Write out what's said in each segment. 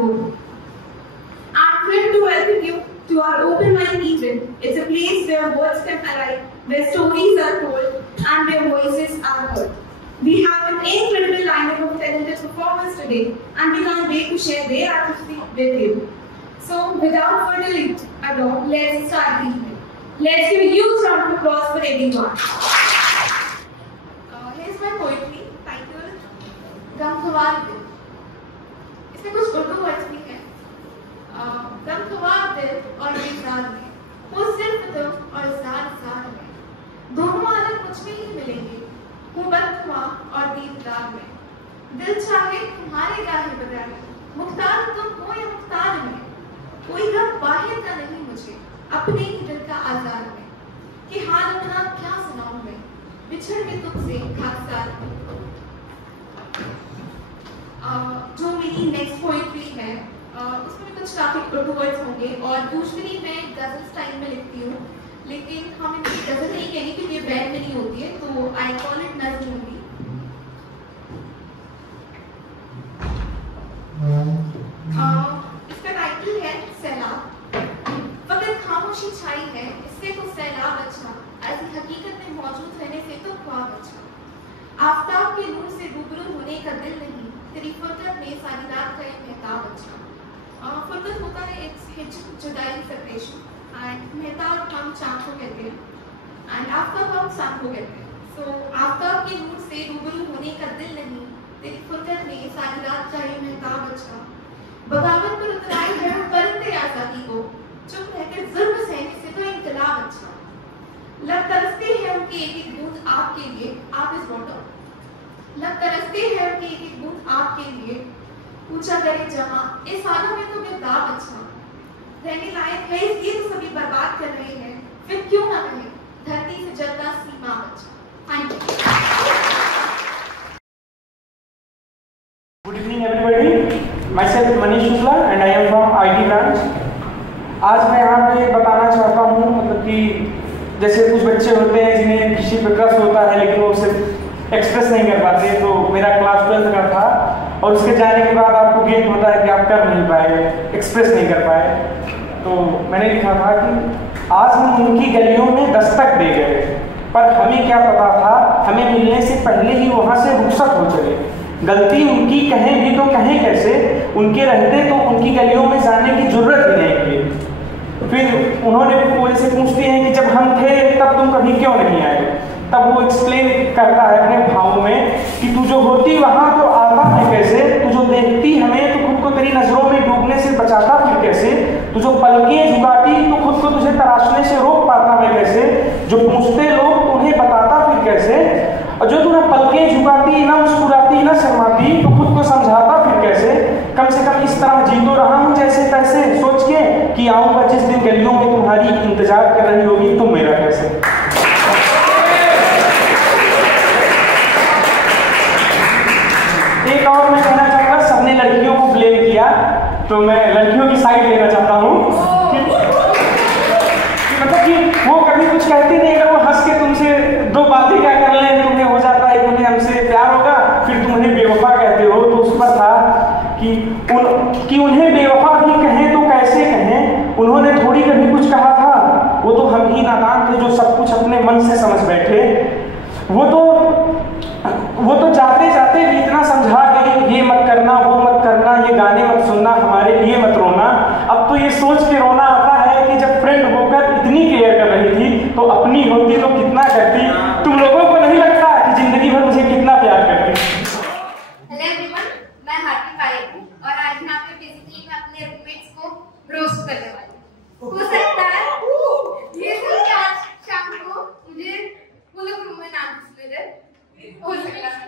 goal. I'm thrilled to welcome you to our open mic event. It's a place where words come alive, where stories are told, and where voices are heard. We have an incredible lineup of talented performers today, and we can't wait to share their artistry with you. So, without further ado, let's start the evening. Let's give a huge round of applause for everyone. Here's my poetry titled गमख्वार दिल. इसमें कुछ Urdu words भी हैं. गमख्वार दिल और बेजार में, वो सिर्फ तुम और ज़ार में, दोनों आलम मुझ में ही मिलेंगे, वो बदख्वाह और दीदार में. दिल चाहे तुम्हारे गाहे बदर, मुख्तार तुम हो या मुख्तार में, कोई गम बाहर का नहीं मुझे, अपने ही दिल का आजार में, कि हाल अपना क्या सुनाऊं मैं, बिछड़ में तुमसे खाकसार में. जो मेरी नेक्स्ट पोएट्री है, उसमें कुछ काफी उर्दू वर्ड्स होंगे और यूजुअली मैं गजल स्टाइल में लिखती हूँ, लेकिन हम इनकी गजल नहीं कहनी क्योंकि ये बैन में नहीं होती है, तो आई कॉल इट नज़्म ओनली. इसका टाइटल है सैलाब. फकत खामोशी छाई है, इससे तो सैलाब अच्छा, ऐसी हकीकत में मौजूद रहने से तो ख्वाब अच्छा. आफताब के नूर से रूबरू होने का दिल नहीं, तेरी फुर्कत में सारी रात का मेहताब अच्छा. फुर्कत होता है एक हिजर, जुदाई, सेपरेशन, एंड मेहताब हम चांद को कहते हैं, एंड आफताब हम चांद को कहते हैं. सो आफताब के नूर से रूबरू होने का दिल नहीं, तेरी फुर्कत में सारी रात का मेहताब अच्छा. बगावत पर उतराई है परिंदे आजादी को, चुप रहकर जुल्म सहने से तो इनकलाब अच्छा. लब तरसते हैं उनके एक एक बूंद आपके लिए, आप इस वाटर. लब तरसते हैं उनके एक एक बूंद आपके लिए, पूछा करे जहां इस हालों में तो बेदाब अच्छा. रहने लायक है इसलिए तो सभी बर्बाद कर रहे हैं, फिर क्यों ना रहे धरती से जलता सीमा अच्छा. Thank you. Good evening everybody. Myself Manish Shukla and I am from IT branch. आज मैं यहाँ पे बताना चाहता हूँ मतलब कि जैसे कुछ बच्चे होते हैं जिन्हें किसी पे क्रश होता है लेकिन वो उसे एक्सप्रेस नहीं कर पाते. तो मेरा क्लास 12th का था और उसके जाने के बाद आपको गिल्ट होता है कि आप कर नहीं पाए, एक्सप्रेस नहीं कर पाए. तो मैंने लिखा था कि आज हम उनकी गलियों में दस्तक दे गए, पर हमें क्या पता था हमें मिलने से पहले ही वहाँ से रुखसत हो चले. गलती उनकी कहें भी तो कहें कैसे, उनके रहते तो उनकी गलियों में जाने की जरूरत ही नहीं थी. फिर उन्होंने मुझे से पूछते हैं कि जब हम थे तब तुम कभी क्यों नहीं आए. तब वो एक्सप्लेन करता है अपने भाव में कि तू जो होती वहां तो आता है कैसे, तू जो देखती हमें तो खुद को तेरी नजरों में डूबने से बचाता फिर कैसे, तू जो पलकें झुकाती तो खुद को तुझे तराशने से रोक पाता मैं कैसे, जो पूछते लोग तो उन्हें बताता फिर कैसे, और जो तू ना पलकें झुकाती ना मुस्कुराती ना शर्माती तो खुद को समझाता फिर कैसे. कम से कम इस तरह जी तो रहा हूँ जैसे तैसे, सोच के कि आऊंगा जिस दिन गलियों में तुम्हारी इंतजार कर रही होगी तुम मेरा कैसे. एक और मैं कहना चाहूंगा, सबने लड़कियों को ब्लेम किया तो मैं लड़कियों की साइड लेना चाहता हूँ. मतलब कि वो कभी कुछ कहती नहीं, अगर वो हंस के तुमसे दो बातें क्या कर लें तुम्हें हो जाता है तुम्हें हमसे प्यार होगा, फिर तुम उन्हें बेवफा कहते हो. तो उस पर था कि उन्हें बेवफा भी कहें तो कैसे कहें, उन्होंने थोड़ी कभी कुछ कहा था, वो तो हम ही नादान थे जो सब कुछ अपने मन से समझ बैठे. वो तो जाते जाते भी इतना समझा गई, ये मत करना वो मत करना, ये गाने मत सुनना, हमारे लिए मत रोना. अब तो ये सोच के रोना आता है कि जब फ्रेंड होकर इतनी केयर कर रही थी तो अपनी होती तो कितना करती. तुम लोगों को नहीं लगता कि जिंदगी भर मुझे कितना प्यार करती. हेलो एवरीवन, मैं हार्दिक पायक हूँ और आज मैं आपके बेसिकली मैं अपने रूममेट्स को रोस्ट करने वाली हूँ. हो सकता है ये सुन के आज शाम को मुझे वो लोग रूम में नाम पूछ ले, हो सकता है.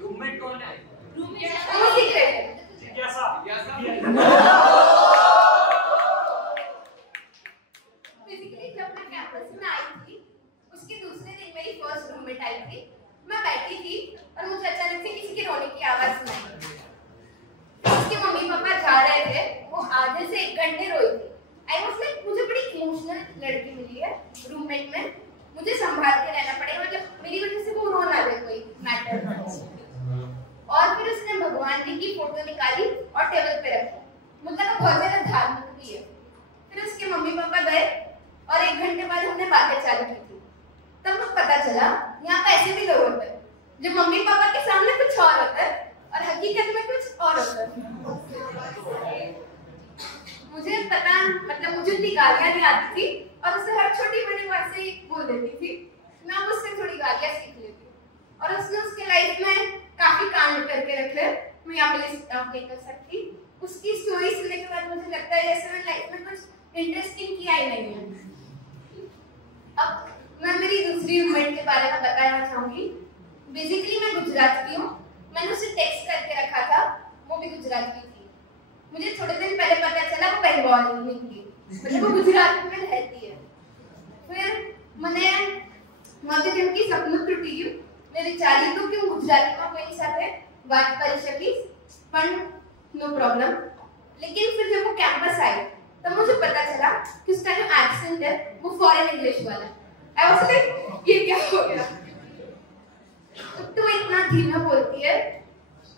रूममेट कौन है? वो सीक्रेट है. जिज्ञासा. बेसिकली जब मैं कैंपस में आई थी उसके दूसरे दिन मेरी फर्स्ट रूममेट आई थी. मैं बैठी थी और मुझे अचानक से किसी के रोने की आवाज सुनाई. उसके मम्मी पापा जा रहे थे, वो आधे से 1 घंटे रोई थी. आई वाज लाइक मुझे बड़ी इमोशनल लड़की मिली है रूममेट में, मुझे संभाल के रहना पड़ेगा, मतलब मेरी वजह से वो रो ना दे कोई मैटर. और फिर उसने भगवान जी की फोटो निकाली बहुत ज्यादा धार्मिक भी है। फिर उसके मम्मी पापा गए और 1 घंटे बाद हमने बातें चालू की थी। तब मुझे पता चला यहाँ पे ऐसे भी लोग होते हैं जो मम्मी पापा के सामने कुछ और होता है और हकीकत में कुछ और होता है। मुझे पता मतलब मुझे उनकी गालियां नहीं आती थी और उससे हर छोटी बड़ी बात से ही बोल देती थी। मैं उससे थोड़ी गालियां सीख लेती और उसने उसके लाइफ में काफी कांड करके रखे। मैं यहाँ पे लिस्ट आउट नहीं कर सकती। उसकी स्टोरी सुनने के बाद मुझे लगता है जैसे मैं लाइफ में कुछ इंटरेस्टिंग किया ही नहीं है। अब मैं मेरी दूसरी रूममेट के बारे में बताना चाहूंगी। बेसिकली मैं गुजराती हूँ। मैंने उसे टेक्स्ट करके रखा था, वो भी गुजराती थी। मुझे थोड़े दिन पहले पता चला वो बंगाली थी, मतलब वो गुजरात में रहती है। फिर मैंने मध्य की सपनों टूटी मैं विचारी तो कि હું ગુજરાતીમાં કોઈની સાથે વાત કરી શકીશ પણ नो प्रॉब्लम। लेकिन फिर जब वो कैंपस आई तब मुझे पता चला कि उसका जो एक्सेंट है वो फॉरेन इंग्लिश वाला है। आई वाज लाइक ये क्या हो गया। तो इतना धीमा बोलती है,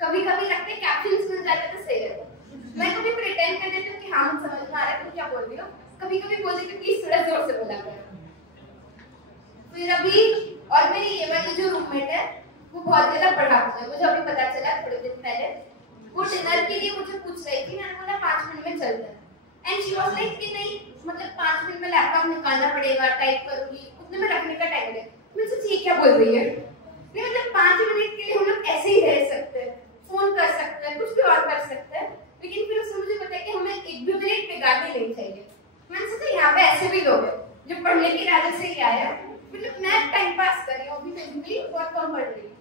कभी-कभी लगता है कैप्शंस मिल जाते तो सही है। मैं कभी प्रिटेंड कर देती हूँ कि हाँ मुझे समझ में आ रहा है तुम क्या बोल रही हो, कभी-कभी बोल देती हूँ कि थोड़ा जोर से बोला कर। फिर अभी और मेरी ये वाली जो रूममेट है वो बहुत ज्यादा पढ़ाकू है। मुझे अभी पता चला थोड़े दिन पहले। वो डिनर के लिए मुझे पूछ रही थी, मैंने बोला 5 मिनट में चलते हैं एंड शी वाज लाइक कि नहीं मतलब 5 मिनट में लैपटॉप निकालना पड़ेगा, टाइप करूंगी, उतने में रखने का टाइम है। मैं सोची ये क्या बोल रही है। नहीं मतलब 5 मिनट के लिए हम लोग ऐसे ही रह सकते हैं, फोन कर सकते हैं, कुछ भी और कर सकते हैं, लेकिन फिर उसने मुझे बताया कि हमें 1-2 मिनट बिगाड़ने नहीं चाहिए। मैंने सोचा यहाँ पे ऐसे भी लोग हैं जो पढ़ने के इरादे से ही आया, मतलब मैं टाइम पास कर रही हूँ अभी बेसिकली बहुत कम पढ़ रही हूँ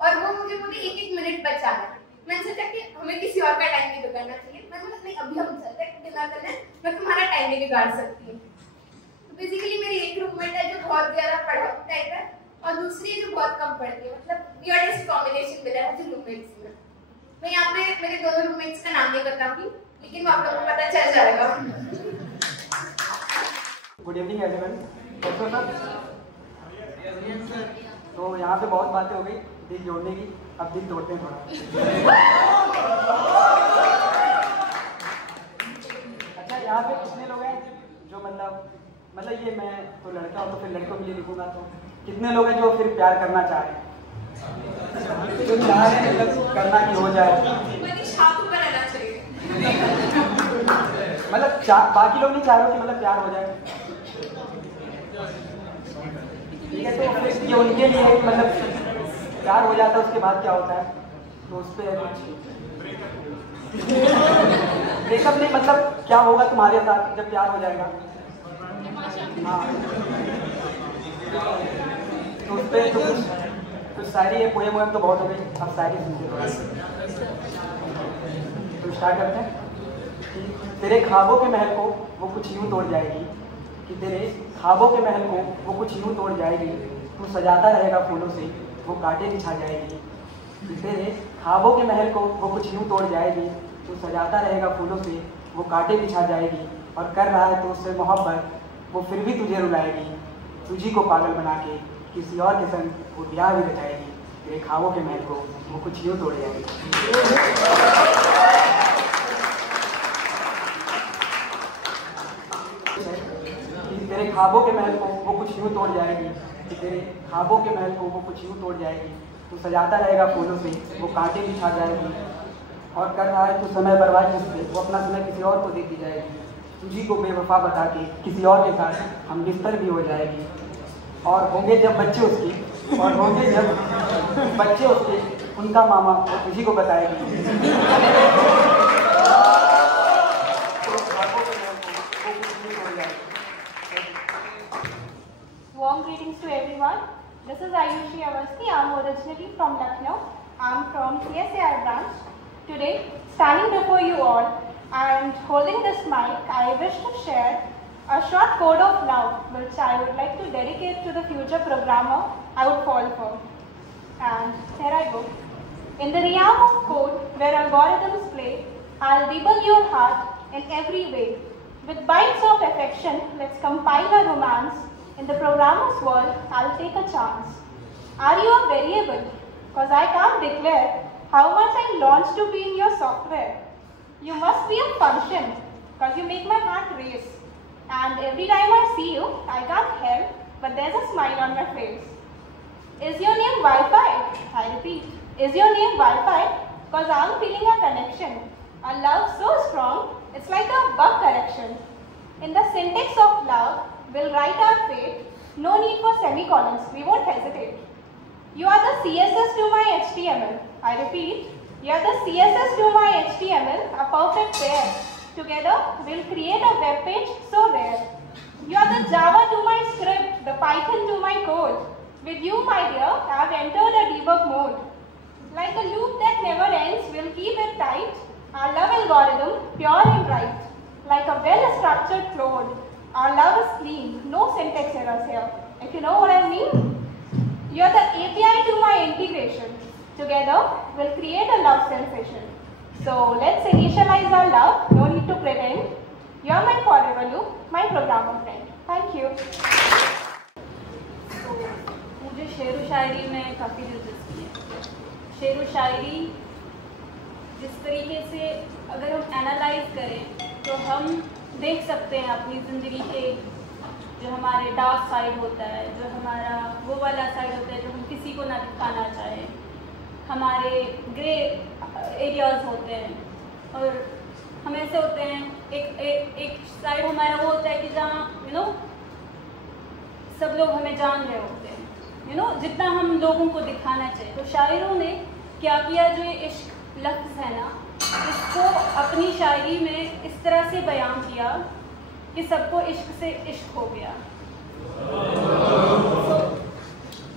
और वो मुझे बोले 1-1 मिनट बचा है। मैंने सोचा कि हमें किसी और का टाइम नहीं बिगाड़ना चाहिए। मैंने बोला नहीं अभी हम चलते हैं डिनर करने, मैं तुम्हारा टाइम नहीं बिगाड़ सकती हूँ। तो बेसिकली मेरी एक रूममेट है जो बहुत ज्यादा पढ़ाकू टाइप है और दूसरी जो बहुत कम पढ़ती है, मतलब वियर्डेस्ट कॉम्बिनेशन मिला है मुझे रूममेट्स में। मैं यहाँ पे मेरे दोनों रूममेट्स का नाम नहीं बताऊंगी लेकिन वो आप लोगों को पता चल जाएगा। Good evening everyone. कैसे हो सर? तो यहाँ पे बहुत बातें हो गई दिल जोड़ने की, अब दिल तोड़ते हैं थोड़ा। अच्छा यहाँ पे कितने लोग हैं जो मतलब ये मैं तो लड़का हूँ तो फिर लड़कों के लिए लिखूंगा, तो कितने लोग हैं जो फिर प्यार करना चाह रहे हैं, जो चाह रहे हैं मतलब करना कि हो जाए, मतलब बाकी लोग नहीं चाह रहे कि मतलब प्यार हो जाए, ठीक है। तो फिर ये उनके लिए है कि मतलब प्यार हो जाता है उसके बाद क्या होता है, तो उस पर ब्रेकअप नहीं मतलब क्या होगा तुम्हारे साथ जब प्यार हो जाएगा। हाँ तो उस पर तो कुछ शायरी है, पोएम वोएम तो बहुत हो गई, अब शायरी सुनते थोड़ा। तो स्टार्ट करते हैं। तेरे ख्वाबों के महल को वो कुछ यूँ तोड़ जाएगी, कि तेरे ख्वाबों के महल को वो कुछ यूँ तोड़ जाएगी, तू सजाता रहेगा फूलों से वो कांटे बिछा जाएगी। कि तेरे ख्वाबों के महल को वो कुछ यूँ तोड़ जाएगी, तू सजाता रहेगा फूलों से वो कांटे बिछा जाएगी। और कर रहा है तो उससे मोहब्बत वो फिर भी तुझे रुलाएगी, तुझी को पागल बना के किसी और के संग वो ब्याह भी रचाएगी। तेरे ख्वाबों के महल को वो कुछ यूँ तोड़ जाएगी। तेरे ख्वाबों के महल को वो कुछ यूँ तोड़ जाएगी, कि तेरे ख्वाबों के महल को वो कुछ यूँ तोड़ जाएगी, तू सजाता रहेगा फूलों से वो कांटे बिछा जाएगी। और कर रहा है तू समय बर्बाद जिससे वो अपना समय किसी और को देती जाएगी, तुझी को बेवफा बता के किसी और के साथ हम बिस्तर भी हो जाएगी। और होंगे जब बच्चे उसके, और होंगे जब बच्चे उसके, उनका मामा वो तुझी को बताएगी। Warm greetings to everyone. This is Ayushi Awasthi. I am originally from Lucknow. I am from CSAI branch. Today, standing before you all and holding this mic, I wish to share a short code of love which I would like to dedicate to the future programmer I would fall for. And here I go. In the realm of code where algorithms play, I'll debug your heart in every way. With bites of affection, let's compile a romance. In the programmer's world, I'll take a chance. Are you a variable? Cause I can't declare how much I launched to be in your software. You must be a function because you make my heart race. And every time I see you, I can't help, but there's a smile on my face. Is your name Wi-Fi? I repeat, is your name Wi-Fi? Because I'm feeling a connection. A love so strong, it's like a bug correction. In the syntax of love, we'll write our fate. No need for semicolons, we won't hesitate. You are the CSS to my HTML. I repeat, you are the CSS to my HTML, a perfect pair. Together, we'll create a web page so rare. You are the Java to my script, the Python to my code. With you, my dear, I have entered a debug mode. Like a loop that never ends, we'll keep it tight. Our love algorithm, pure and right. Like a well-structured code, our love is clean, no syntax errors here. If you know what I mean? You are the API to my integration. Together, we'll create a love sensation. So let's initialize our love, no need to pretend. You are my forever loop, my programmer friend. Thank you. तो मुझे शेर व शायरी में काफ़ी दिलचस्पी है। शेर व शायरी जिस तरीके से अगर हम एनालाइज करें तो हम देख सकते हैं अपनी ज़िंदगी के जो हमारे डार्क साइड होता है, जो हमारा वो वाला साइड होता है जो हम किसी को ना दिखाना चाहें, हमारे ग्रे एरियाज होते हैं और हम ऐसे होते हैं एक साइड हमारा वो होता है कि जहाँ सब लोग हमें जान रहे होते हैं, जितना हम लोगों को दिखाना चाहिए। तो शायरों ने क्या किया, जो ये इश्क लफ्ज़ है ना, इसको अपनी शायरी में इस तरह से बयान किया कि सबको इश्क से इश्क हो गया।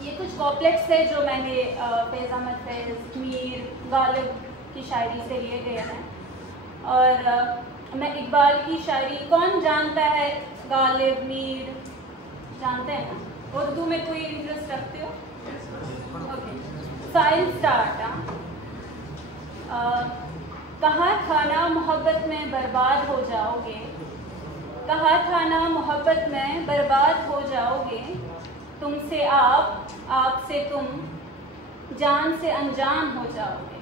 ये कुछ कॉप्लेट्स थे जो मैंने फैज़ अहमद फैज़, मीर, गालिब की शायरी से लिए गए हैं। और मैं इकबाल की शायरी, कौन जानता है गालिब, मीर जानते हैं ना? उर्दू में कोई इंटरेस्ट रखते हो? Okay, science start. कहाँ था ना मोहब्बत में बर्बाद हो जाओगे, कहा था ना मोहब्बत में बर्बाद हो जाओगे, तुमसे आप, आपसे तुम, जान से अनजान हो जाओगे।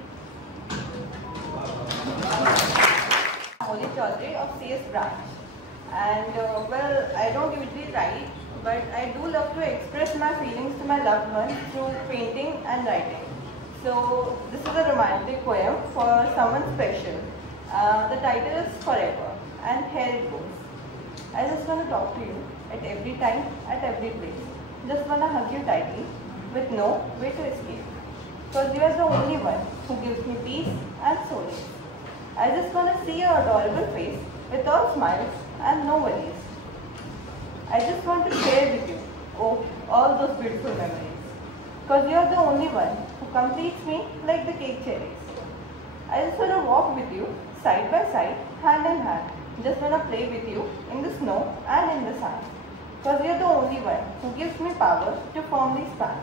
Molly Chaudhary of CS branch, and well, I don't usually write, but I do love to express my feelings to my loved ones through painting and writing. So this is a romantic poem for someone special. The title is Forever, and here it goes. I just want to talk to you at every time, at every place. Just want to hug you tightly with no way to escape. Because you are the only one who gives me peace and solace. I just want to see your adorable face with all smiles and no worries. I just want to share with you, oh, all those beautiful memories. Because you are the only one who completes me like the cake cherries. I just want to walk with you side by side, hand in hand. Just want to play with you in the snow and in the sun. Because you are the only one who gives me power to firmly stand.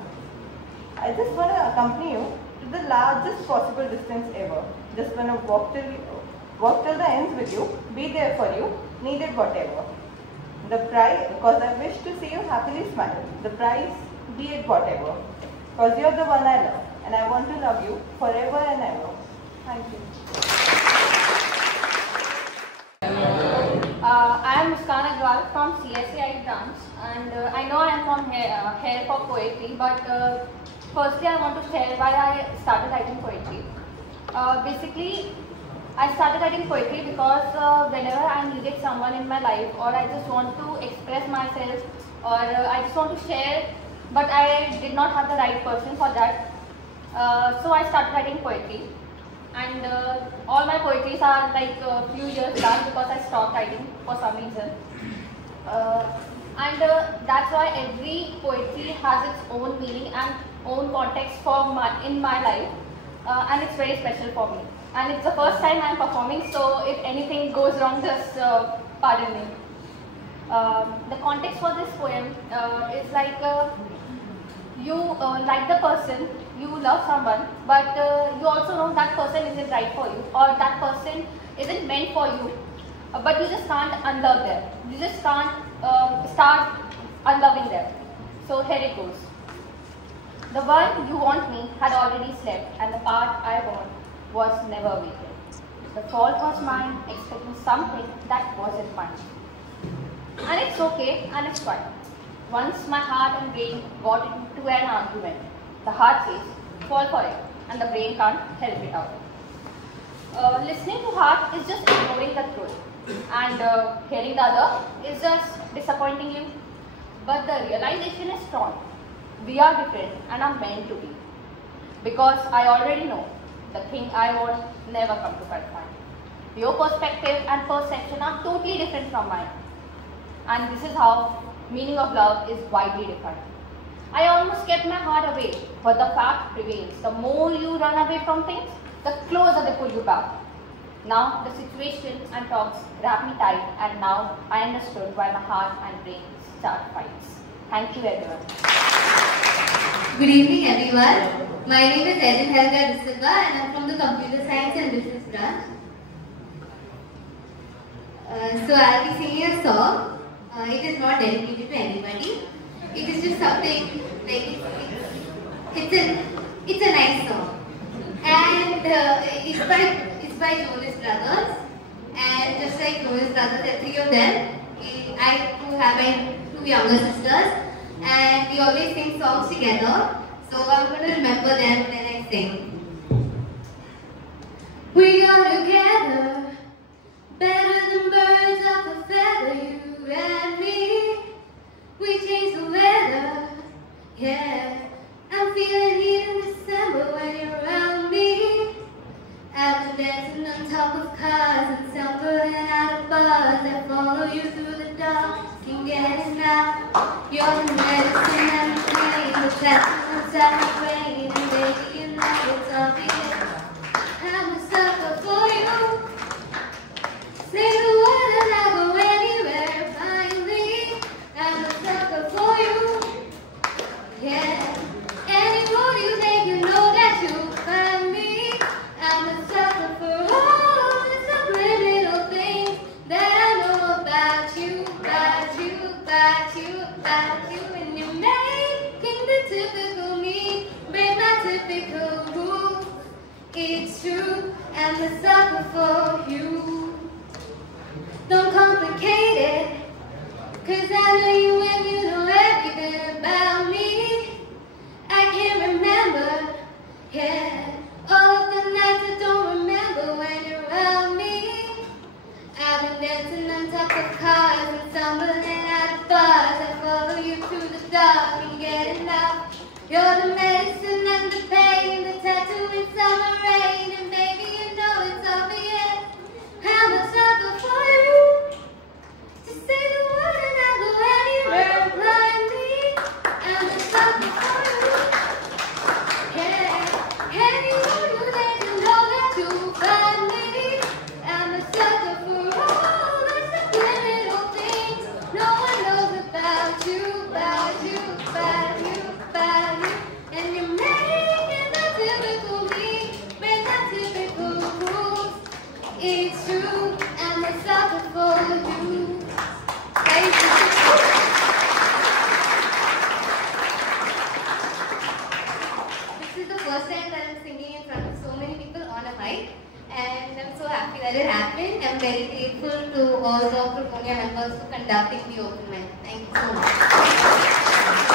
I just want to accompany you to the largest possible distance ever. Just want to walk till the ends with you, be there for you, needed whatever. The price, because I wish to see you happily smile. The price, be it whatever. Because you are the one I love, and I want to love you forever and ever. Thank you. I am Muskan Agrawal from CSAI branch, and I know I am from here for poetry, but firstly I want to share why I started writing poetry. Basically, I started writing poetry because whenever I needed someone in my life, or I just want to express myself, or I just want to share, but I did not have the right person for that, so I started writing poetry. And all my poetries are like a few years back because I stopped writing for some reason. And that's why every poetry has its own meaning and own context in my life, and it's very special for me. And it's the first time I'm performing, so if anything goes wrong, just pardon me. The context for this poem is like you like the person, you love someone, but you also know that person isn't right for you, or that person isn't meant for you, but you just can't unlove them. You just can't start unloving them. So here it goes. The one you want me had already slept, and the part I want was never wakened. The fault was mine, expecting something that wasn't mine. And it's okay and it's fine. Once my heart and brain got into an argument, the heart says, fall for it, and the brain can't help it out. Listening to heart is just ignoring the truth, and hearing the other is just disappointing you. But the realization is strong. We are different and are meant to be. Because I already know the thing I want never come to confine. Your perspective and perception are totally different from mine. And this is how meaning of love is widely defined. I almost kept my heart away, but the fact prevails. The more you run away from things, the closer they pull you back. Now the situation and talks grab me tight, and now I understood why my heart and brain start fights. Thank you everyone. Good evening everyone. My name is Ellen Helga De Silva and I'm from the Computer Science and Business branch. So I'll be singing a song. It is not dedicated to anybody. It is just something like it's a nice song. And it's by Jonas Brothers. And just like Jonas Brothers, the three of them, I too have my two younger sisters, and we always sing songs together. So I'm going to remember them when I sing. We are together, better than birds of a feather, you and me. We change the weather, yeah. I'm feeling heat in December when you're around me. I've been dancing on top of cars and stumbling out of bars. I follow you through the dark, can get it now. You're the medicine and the pain, the passion inside my brain, and baby you know it's obvious. I'm a sucker for you. Say the word and I'll go anywhere, find me. I'm a sucker for you, yeah. Any road you take, you know that you'll find me. I'm a sucker for all the subliminal things that I know about you, about you, about you, about you. And you're making the typical me break my typical rules. It's true, I'm a sucker for you. Don't complicate it, 'cause I know you and you know everything about me. I can't remember, yeah, all of the nights I don't remember when you're around me. I've been dancing on top of cars and stumbling out of bars. I follow you through the dark and get enough. You're the medicine and the pain, the tattoo in summer rain, and baby you know it's obvious. I'm a sucker for you. Just say the word and I'll go anywhere, find me. I'm a sucker for you. Yeah, anyone who doesn't know that you'll find me. I'm a sucker for all the subliminal things no one knows about you, about you, about you, about you. And you're making the typical me, break the typical rules. It's true, I'm a sucker for you. Thank you. This is the first time that I'm singing in front of so many people on a mic, and I'm so happy that it happened. I'm very grateful to all the Proponia members for conducting the open mic. Thank you so much.